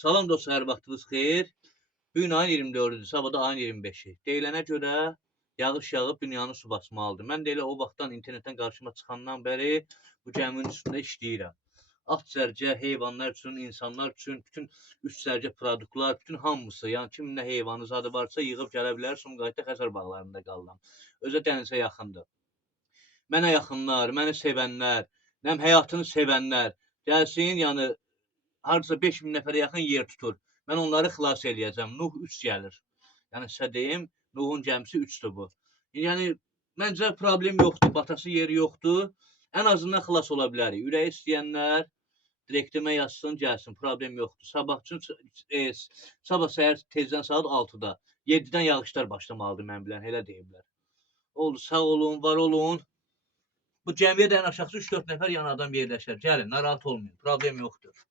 Salam dostlar, hər vaxtınız xeyir. Bugün ayın 24-dür, sabah da ayın 25-i. Deyilənə görə yağış yağıb dünyanı su basmalıdır. Mən də elə o vaxtdan internetdən qarşıma çıxandan bəri bu gəminin üstündə işləyirəm. At zərcə, heyvanlar üçün, insanlar üçün, bütün üç zərcə produktlar, bütün hamısı, yəni kimin nə heyvanı zadı varsa yığıb gələ bilər. Sumqayıtda Xəzər bağlarında qalıram. Özə dənizə yaxındır. Mənə yaxınlar, məni sevənlər, nəm həyatını sevənlər gəlsin, yəni hardasa 5000 nəfərə yaxın yer tutur. Mən onları xilas eləyəcəm. Nuh 3 gəlir. Yəni sizə deyim, Nuhun gəmisi 3-dür bu. Yəni məncə problem yoxdur, batası yeri yoxdur. Ən azından xilas ola bilərik. Ürəyi istəyənlər direktimə yazsın, gəlsin, problem yoxdur. Sabah üçün sabah səhər tezdən saat 6-da, 7-dən yağışlar başlamalıdır mən bilən, elə deyiblər. Oldu, sağ olun, var olun. Bu gəmiyə də ən aşağısı 3-4 nəfər yan adam yerləşər. Gəlin, narahat olmayın, problem yoxdur.